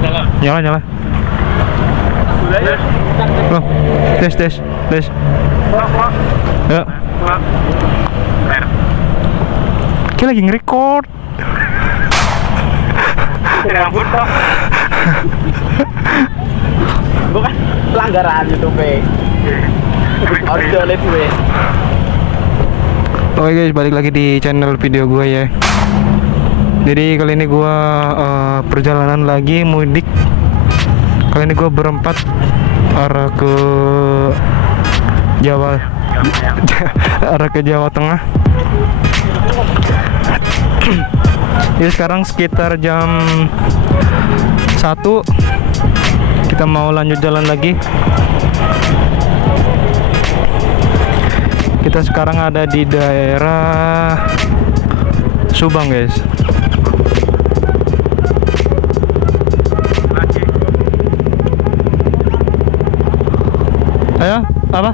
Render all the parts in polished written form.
Nyala. Sudah ya. Oh, tes. Ya. Kita lagi nge-record. Rambut kok. Bukan pelanggaran YouTube. Harus jolet gue. Oke guys, balik lagi di channel video gue ya. Jadi kali ini gue perjalanan lagi mudik. Kali ini gue berempat arah ke Jawa, arah ke Jawa Tengah. Jadi sekarang sekitar jam 1 kita mau lanjut jalan lagi. Kita sekarang ada di daerah Subang guys. Ayo, apa?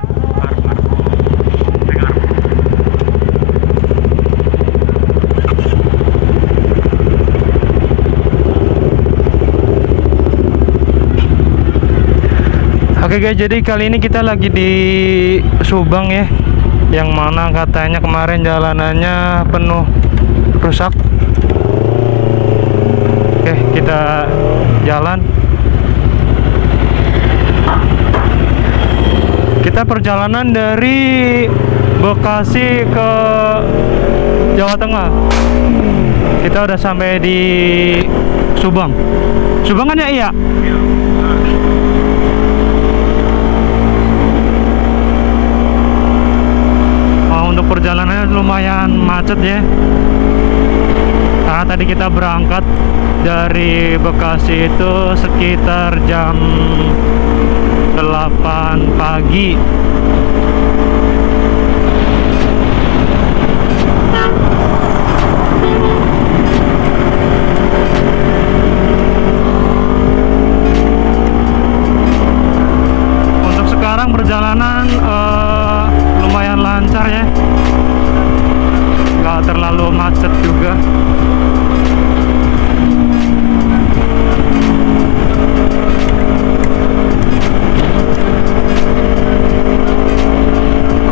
Oke guys, jadi kali ini kita lagi di Subang ya, yang mana katanya kemarin jalanannya penuh rusak. Oke, kita jalan. Kita perjalanan dari Bekasi ke Jawa Tengah. Kita udah sampai di Subang. Subang kan ya? Iya. Untuk perjalanannya lumayan macet ya, karena tadi kita berangkat dari Bekasi itu sekitar jam 8 pagi. Untuk sekarang perjalanan lumayan lancar ya, nggak terlalu macet juga.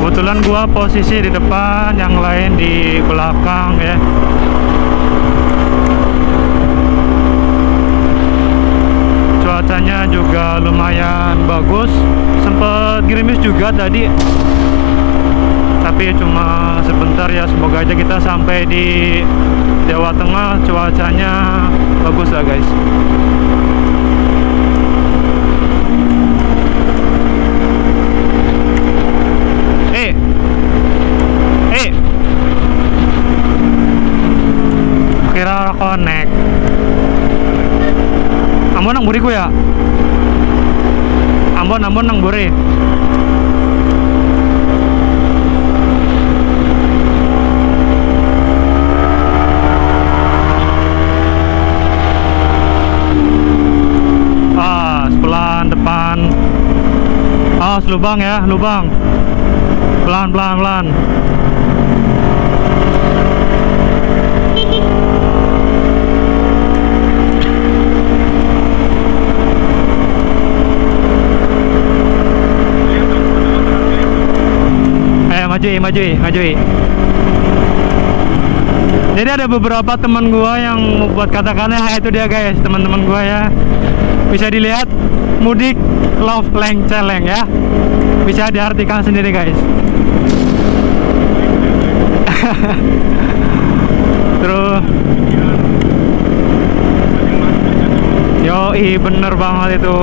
Kebetulan gua posisi di depan, yang lain di belakang ya. Cuacanya juga lumayan bagus, sempet gerimis juga tadi, tapi cuma sebentar ya. Semoga aja kita sampai di Jawa Tengah cuacanya bagus lah guys. Kira connect Ambon nang buriku ya. Ambon nang buri. Sebelah depan. Lubang ya, lubang. Pelan. Maju. Jadi ada beberapa teman gua yang buat katakannya, itu dia guys, teman-teman gua ya. Bisa dilihat mudik love leng-celeng ya. Bisa diartikan sendiri guys. Terus yoi, bener banget itu.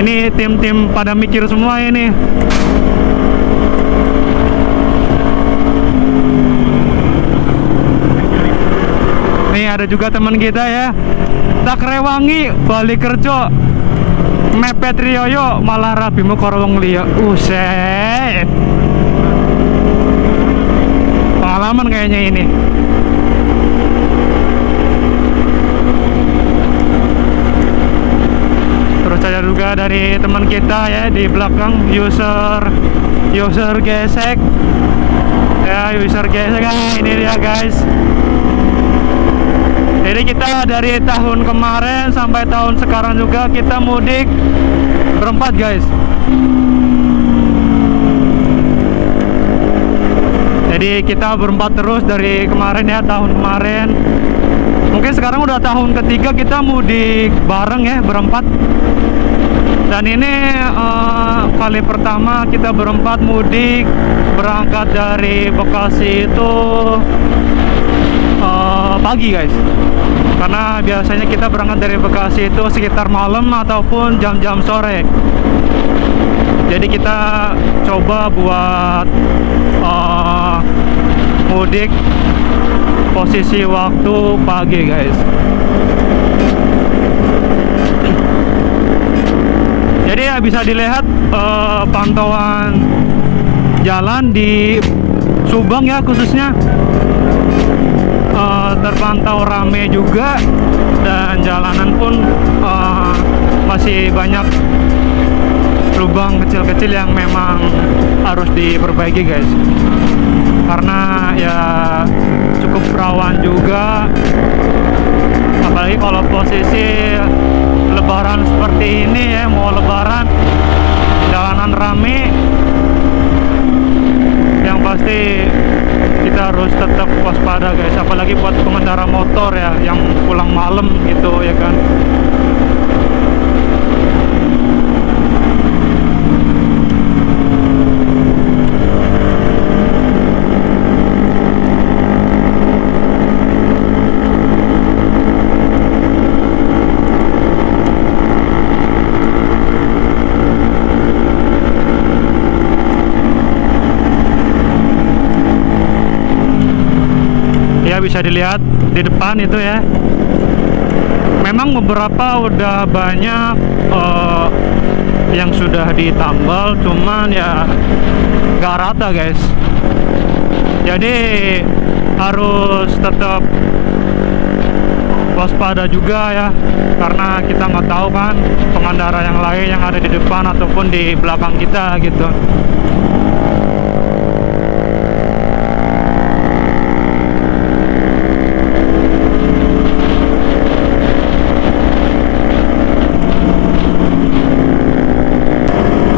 Ini tim-tim pada mikir semua ini. Nih ada juga teman kita ya, tak rewangi balik kerja mepet riyoyo malah rabimu korong liya. Uset, pengalaman kayaknya ini. Terus ada juga dari teman kita ya di belakang, user gesek ya, user gesek kan, ini dia guys. Jadi kita dari tahun kemarin sampai tahun sekarang juga kita mudik berempat guys. Jadi kita berempat terus dari kemarin ya, tahun kemarin. Mungkin sekarang udah tahun ketiga kita mudik bareng ya, berempat. Dan ini kali pertama kita berempat mudik berangkat dari Bekasi itu pagi guys. Karena biasanya kita berangkat dari Bekasi itu sekitar malam ataupun jam-jam sore. Jadi kita coba buat mudik posisi waktu pagi guys. Jadi ya bisa dilihat pantauan jalan di Subang ya khususnya terpantau rame juga, dan jalanan pun masih banyak lubang kecil-kecil yang memang harus diperbaiki guys, karena ya cukup rawan juga, apalagi kalau posisi lebaran seperti ini ya, mau lebaran jalanan rame, yang pasti kita harus tetap waspada guys, apalagi buat pengendara motor ya yang pulang malam gitu ya kan. Bisa dilihat di depan itu ya, memang beberapa udah banyak yang sudah ditambal, cuman ya gak rata guys. Jadi harus tetap waspada juga ya, karena kita nggak tahu kan pengendara yang lain yang ada di depan ataupun di belakang kita gitu.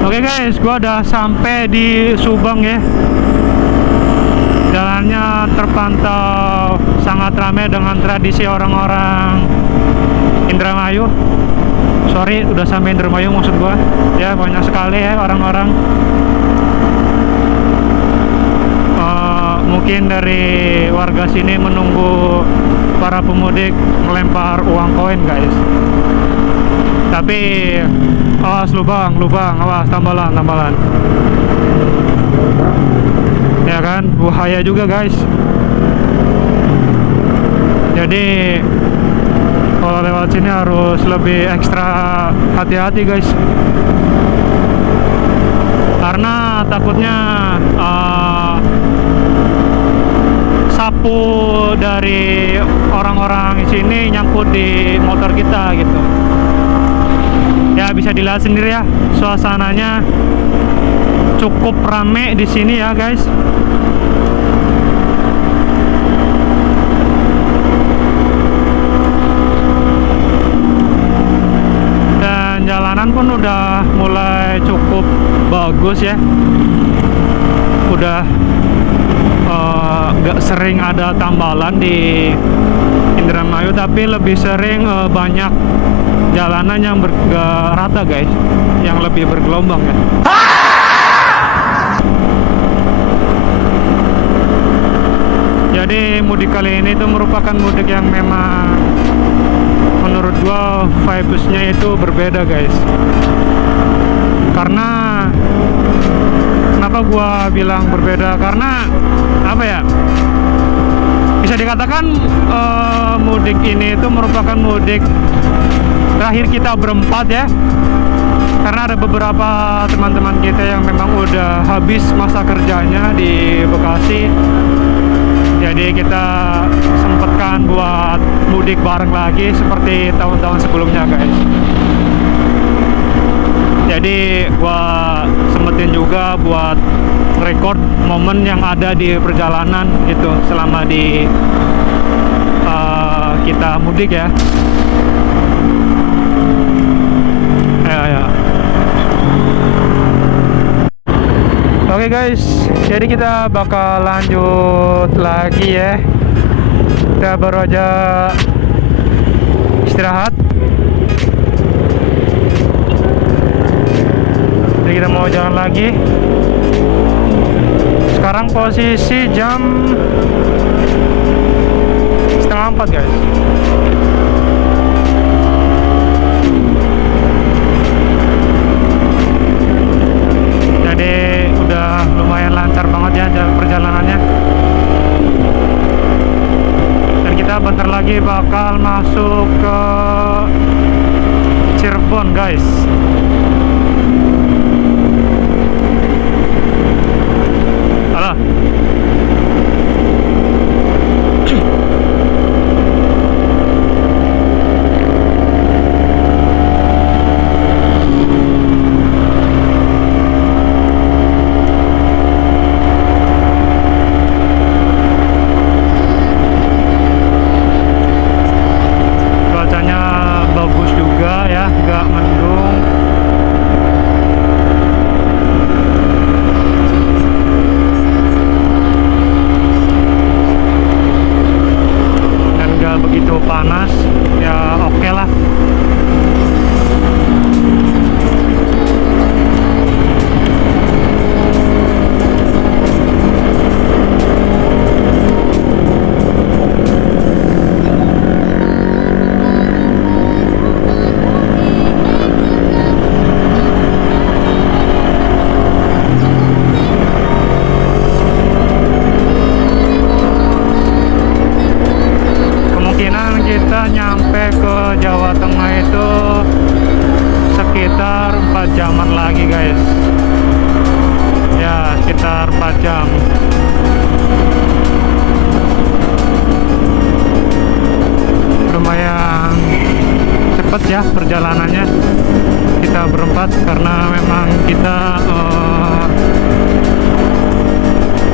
Oke guys, gua udah sampai di Subang ya. Jalannya terpantau sangat ramai dengan tradisi orang-orang Indramayu. Sorry, udah sampai Indramayu maksud gua. Ya, banyak sekali ya orang-orang. Mungkin dari warga sini menunggu para pemudik melempar uang koin guys. Tapi awas lubang, awas tambalan. Ya kan, bahaya juga guys. Jadi kalau lewat sini harus lebih ekstra hati-hati guys, karena takutnya sapu dari orang-orang sini nyangkut di motor kita gitu. Ya bisa dilihat sendiri ya, suasananya cukup rame di sini ya guys. Dan jalanan pun udah mulai cukup bagus ya. Udah gak sering ada tambalan di Indramayu, tapi lebih sering banyak jalanan yang gak rata guys, yang lebih bergelombang ya. Jadi mudik kali ini itu merupakan mudik yang memang menurut gua vibes-nya itu berbeda guys. Karena kenapa gua bilang berbeda? Karena apa ya? Bisa dikatakan mudik ini itu merupakan mudik terakhir kita berempat ya, karena ada beberapa teman-teman kita yang memang udah habis masa kerjanya di Bekasi. Jadi kita sempatkan buat mudik bareng lagi seperti tahun-tahun sebelumnya guys. Jadi gua sempetin juga buat record momen yang ada di perjalanan gitu selama di kita mudik ya. Ayo. Oke guys, jadi kita bakal lanjut lagi ya. Kita baru aja istirahat. Jadi kita mau jalan lagi. Sekarang posisi jam 3:30 guys. Jadi udah lumayan lancar banget ya perjalanannya. Dan kita bentar lagi bakal masuk ke Cirebon guys. Alah. Cuacanya bagus juga ya, nggak mendung. Dan nggak begitu panas, ya oke lah. Kemungkinan kita nyampe ke Jawa Tengah itu sekitar 4 jaman lagi guys. Ya, sekitar 4 jam. Lumayan cepet ya perjalanannya. Kita berempat karena memang kita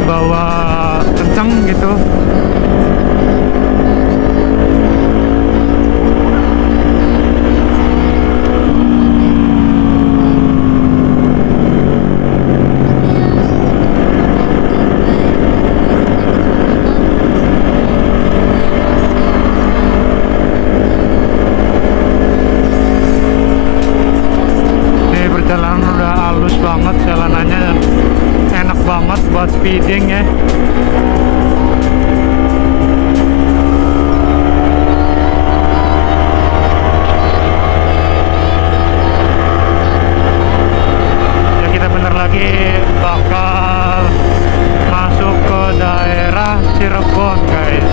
bawa kencang gitu. Perjalanan udah halus banget jalanannya dan enak banget buat speeding ya. Ya kita bentar lagi bakal masuk ke daerah Cirebon guys.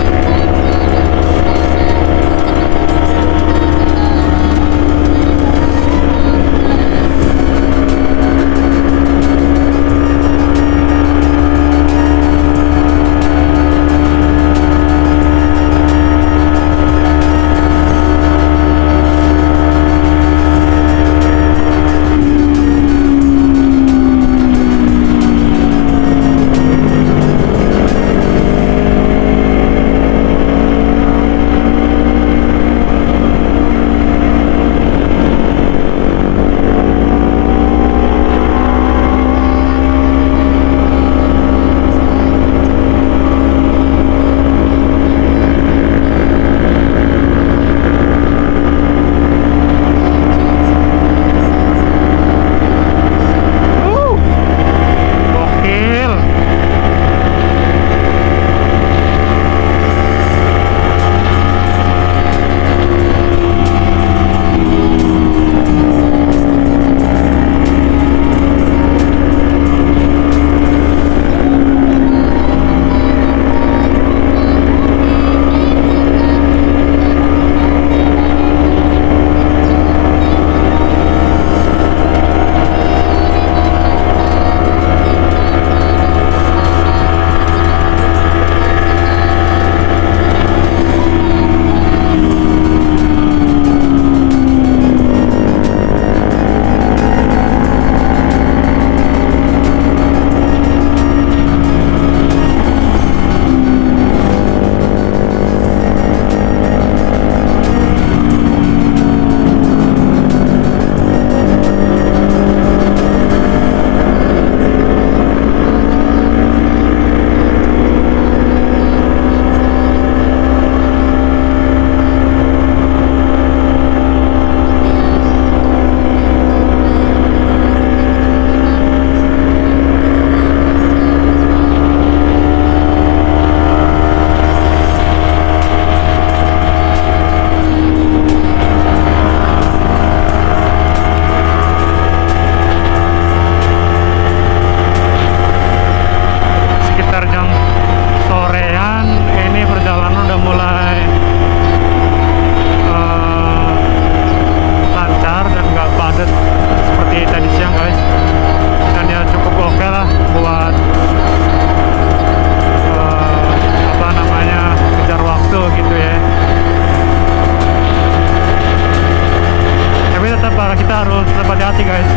antisipasi guys.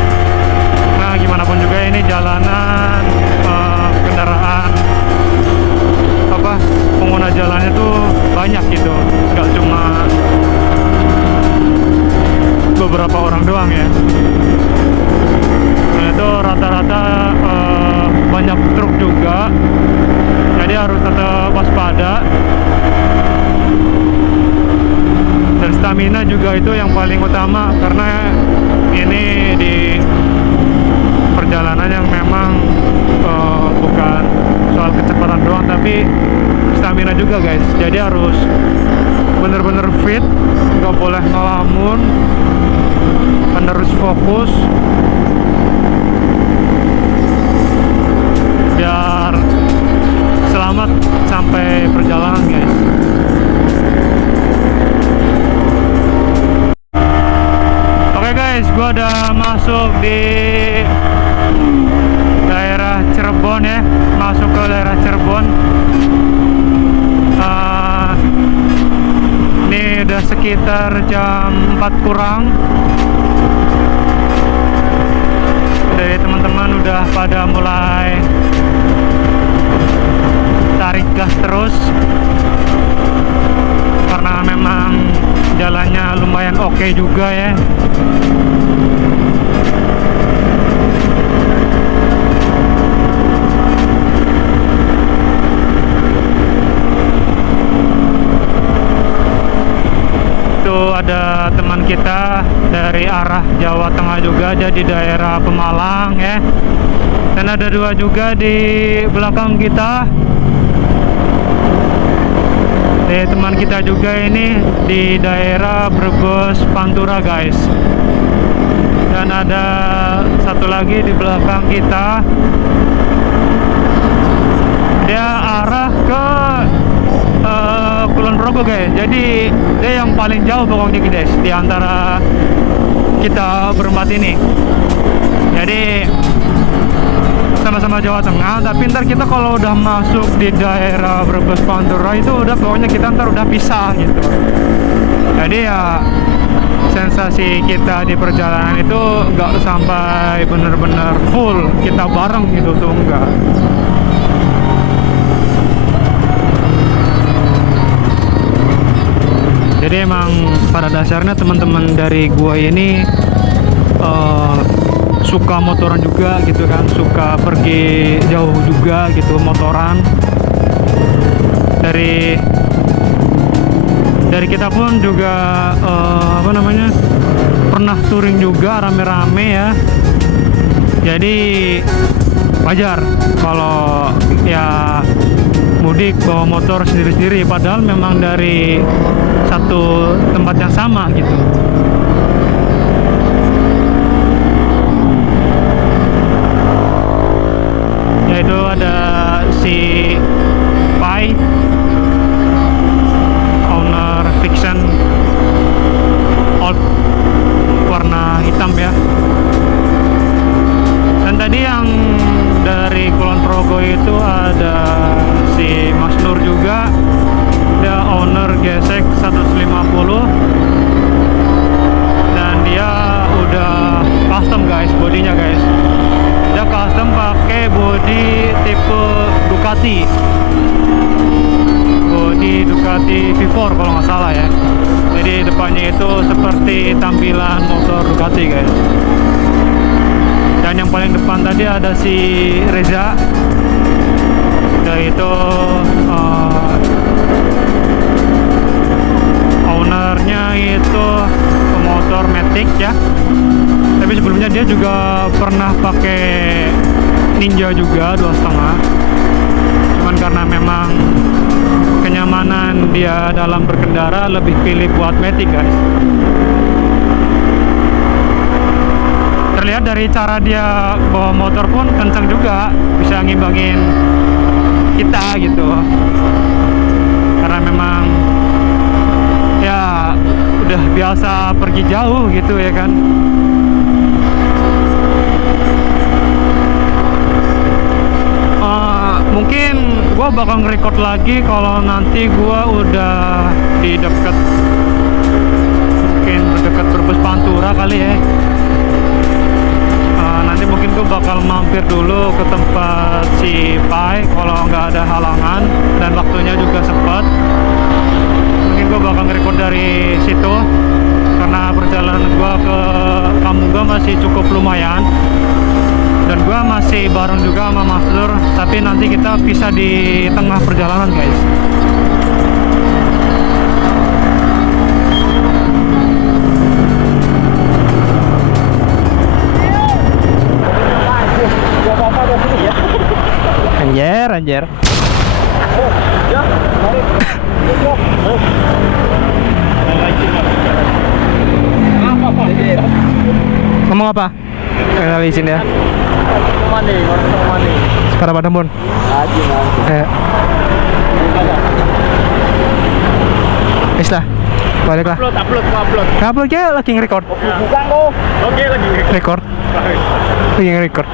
Nah gimana pun juga ini jalanan, kendaraan pengguna jalannya tuh banyak gitu, nggak cuma beberapa orang doang ya. Nah itu rata-rata banyak truk juga, jadi harus tetap waspada. Dan stamina juga itu yang paling utama, karena ini di perjalanan yang memang bukan soal kecepatan doang, tapi stamina juga guys. Jadi harus bener-bener fit, nggak boleh ngelamun, kan harus fokus biar selamat sampai perjalanan guys. Oke guys, gua udah masuk di daerah Cirebon ya, masuk ke daerah Cirebon. Ini udah sekitar jam 4 kurang. Dari teman-teman udah pada mulai tarik gas terus, karena memang jalannya lumayan oke juga ya. Ada teman kita dari arah Jawa Tengah juga, jadi daerah Pemalang ya. Dan ada dua juga di belakang kita, teman kita juga ini di daerah Brebes Pantura guys. Dan ada satu lagi di belakang kita, dia arah ke Kulon Progo guys. Jadi dia yang paling jauh pokoknya guys di antara kita berempat ini. Jadi sama-sama Jawa Tengah, tapi ntar kita kalau udah masuk di daerah Brebes Pantura itu udah pokoknya kita ntar udah pisah gitu. Jadi ya sensasi kita di perjalanan itu nggak sampai bener-bener full kita bareng gitu tuh, enggak. Jadi emang pada dasarnya teman-teman dari gua ini suka motoran juga gitu kan, suka pergi jauh juga gitu motoran. Dari kita pun juga pernah touring juga rame-rame ya. Jadi wajar kalau ya mudik bawa motor sendiri-sendiri, padahal memang dari satu tempat yang sama gitu. Yaitu ada si Pai, owner Fiction Old warna hitam ya. Dan tadi yang dari Kulon Progo itu ada si Mas Nur juga, dia owner gesek 150, dan dia udah custom guys bodinya guys. Dia custom pakai body tipe Ducati, body Ducati V4 kalau nggak salah ya. Jadi depannya itu seperti tampilan motor Ducati guys. Dan yang paling depan tadi ada si Reza, yaitu ownernya itu pemotor Matic ya. Tapi sebelumnya dia juga pernah pakai Ninja juga 2.5. Cuman karena memang kenyamanan dia dalam berkendara, lebih pilih buat Matic guys. Terlihat dari cara dia bawa motor pun kencang juga, bisa ngimbangin kita gitu. Karena memang ya udah biasa pergi jauh gitu ya kan. Mungkin gua bakal nge-record lagi kalau nanti gua udah di dekat, mungkin dekat Brebes Pantura kali ya. cabut dari situ karena perjalanan gua ke Kamungga masih cukup lumayan dan gua masih bareng juga sama Mas Nur, tapi nanti kita pisah di tengah perjalanan guys. Anjir. Ya, mari. Apa ini? Ngomong apa? Kenal izin ya. Mana? Sekarang pada Bun. Haji nanti. Wis lah. Balik lah. Upload. Upload ya lagi nge-record. Bukan kok. Oke lagi. Record. Lagi nge-record.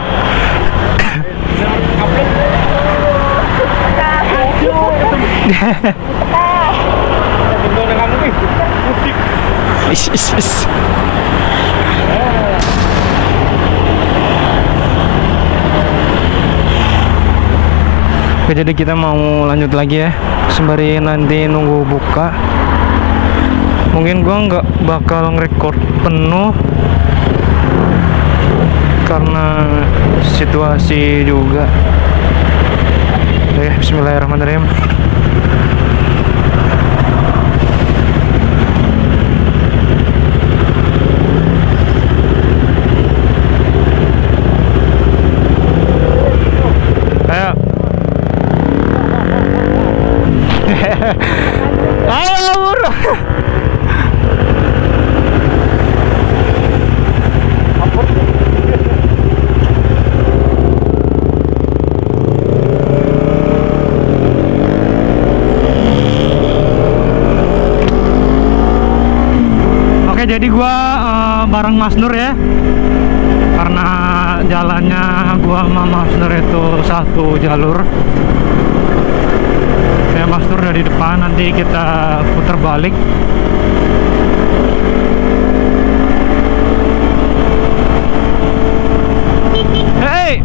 Is. Oke, jadi kita mau lanjut lagi ya, sembari nanti nunggu buka. Mungkin gua nggak bakal nge-record penuh karena situasi juga. Bismillahirrahmanirrahim. Ayo. Ayo, bro. Jadi gua bareng Mas Nur ya, karena jalannya gua sama Mas Nur itu satu jalur. Saya Mas Nur dari depan, nanti kita putar balik. Hey!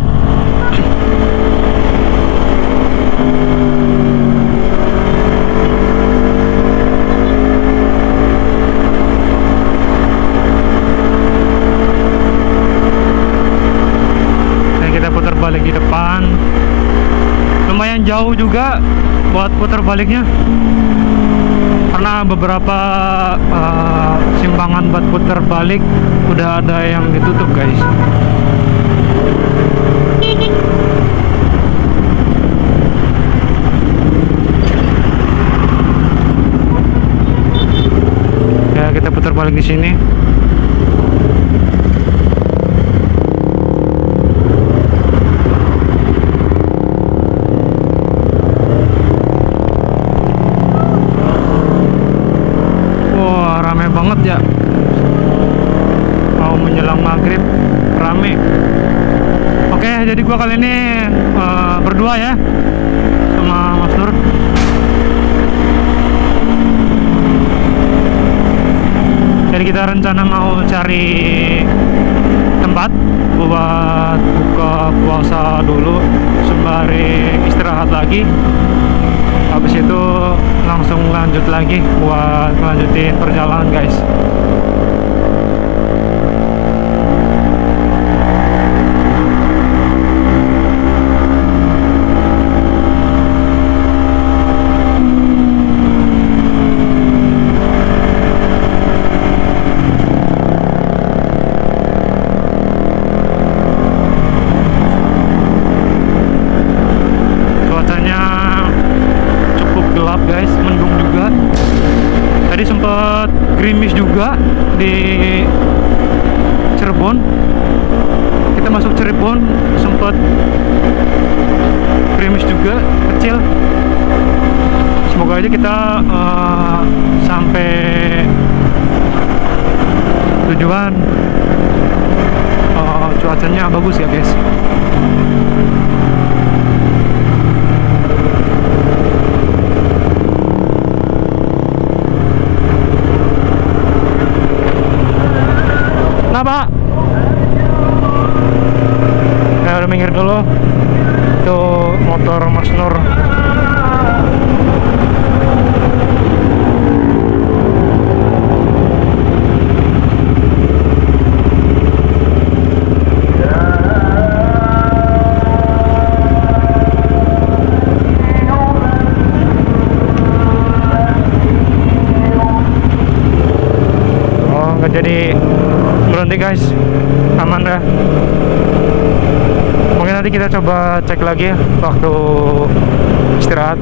Balik di depan, lumayan jauh juga buat putar baliknya karena beberapa simpangan buat putar balik udah ada yang ditutup guys. Ya, kita putar balik di sini. Banget ya, mau menjelang maghrib rame. Oke, jadi gua kali ini berdua ya sama Mas Nur. Jadi kita rencana mau cari tempat buat buka puasa dulu sembari istirahat lagi. Habis itu langsung lanjut lagi buat melanjutin perjalanan guys. Guys, mendung juga. Tadi sempat gerimis juga di Cirebon. Kita masuk Cirebon sempat gerimis juga kecil. Semoga aja kita sampai tujuan cuacanya bagus ya guys. Pak, ya udah minggir dulu. Itu motor Mas Nur. jadi berhenti guys, aman dah. Mungkin nanti kita coba cek lagi ya waktu istirahat.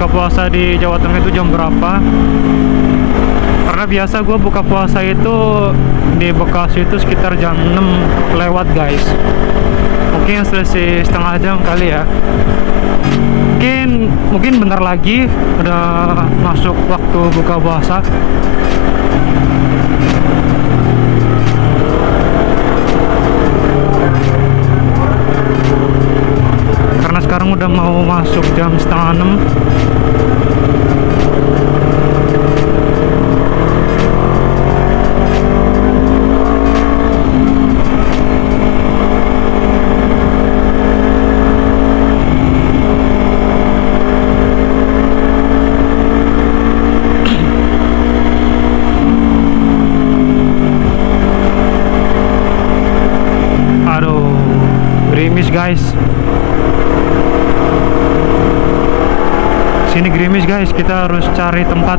Buka puasa di Jawa Tengah itu jam berapa, karena biasa gue buka puasa itu di Bekasi itu sekitar jam 6 lewat guys. Mungkin selisih setengah jam kali ya, mungkin bentar lagi udah masuk waktu buka puasa. Karena sekarang udah mau masuk jam setengah 6. Aduh, gerimis guys. Sini gerimis guys, kita harus cari tempat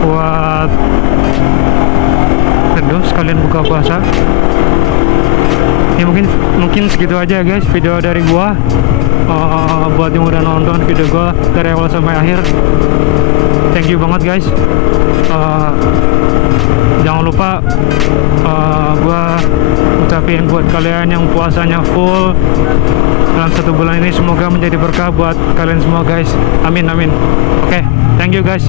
buat teduh sekalian buka puasa. Ya mungkin segitu aja guys video dari gua. Buat yang udah nonton video gua dari awal sampai akhir, thank you banget guys. Jangan lupa gua ucapin buat kalian yang puasanya full dalam 1 bulan ini, semoga menjadi berkah buat kalian semua guys. Amin amin. Oke, thank you guys.